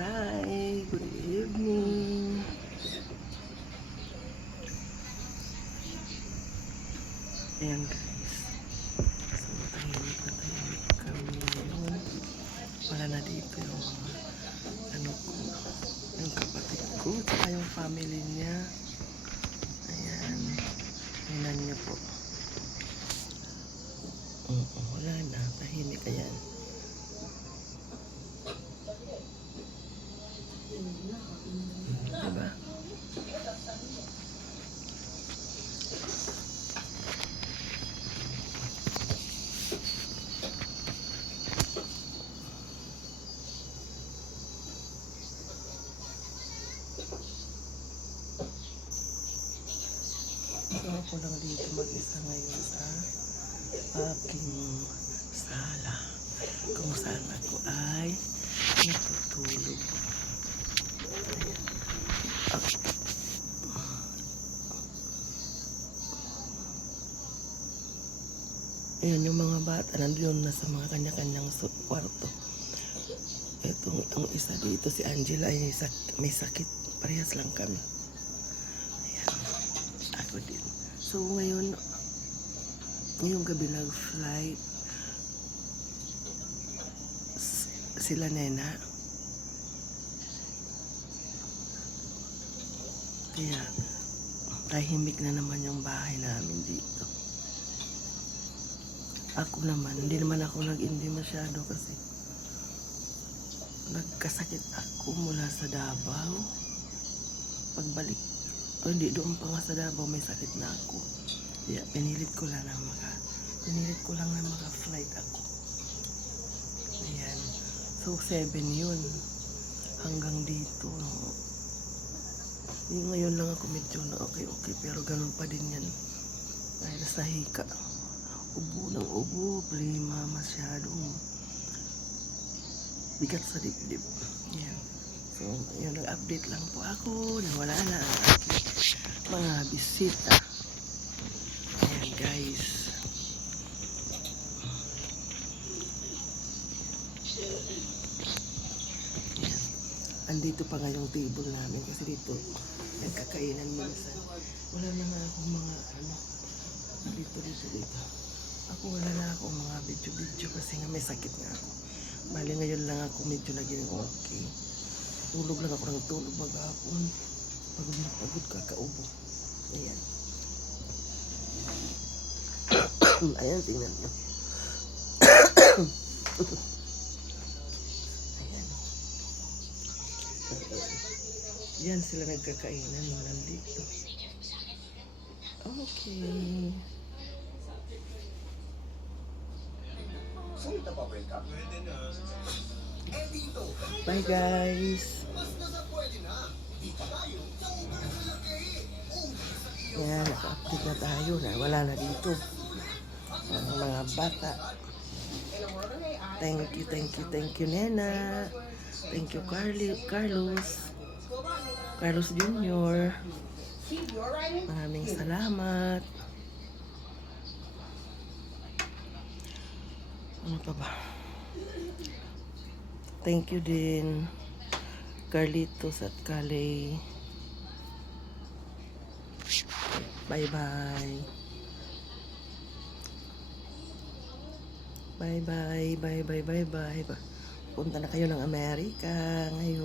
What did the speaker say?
Hi, good evening. Ayan guys. So, tahimik na tahimik kami ngayon. Wala na dito yung mga ano ko, yung kapatid ko, tsaka yung family niya. Ayan. Tingnan niyo po. Wala na. Tahimik ayan. Diba? So, ako lang dito mag-isa ngayon sa aking sala kung saan ako ay natutulog. Ayan yung mga bata nandoon na sa mga kanya-kanyang kwarto. Itong ang isa dito si Angela ay may sakit, parehas lang kami. Ayan, ako din. So ngayon ngayong gabi nag-flight sila Nena. Kaya tahimik na naman yung bahay namin dito. Ako naman, hindi naman ako nag-indi masyado kasi nagkasakit ako mula sa Davao. Pagbalik, hindi doon pa nga sa Davao, may sakit na ako. Kaya pinilit ko lang na maka-flight ako. Ayan. So 7 yun. Hanggang dito. No? Yung ngayon lang ako medyo na okay. Pero ganun pa din yan. Dahil sa hika. Ubo ng ubo, problema masyadong bigat sa dibdib. Yan. So, yun, nag-update lang po ako na wala na ang aking mga bisita. Ayan guys. Ayan. Andito pa nga yung table namin kasi dito nagkakainan minsan. Wala na nga akong mga dito. Ako wala na akong mga video kasi nga may sakit nga ako. Bali ngayon lang ako medyo naging okay. Tulog lang ako ng tulog maghapon. Pagod na pagod kakaubo. Ayan. Ayan, tingnan nyo. Ayan. Yan sila nagkakainan nung nandito. Okay. Bye guys. Yan, naka-update na tayo na wala na dito ang mga bata. Thank you Nena. Thank you Carlos Jr. Maraming salamat. Ano pa ba? Thank you din Carlitos at Kaley. Bye bye. Punta na kayo ng Amerika ngayon.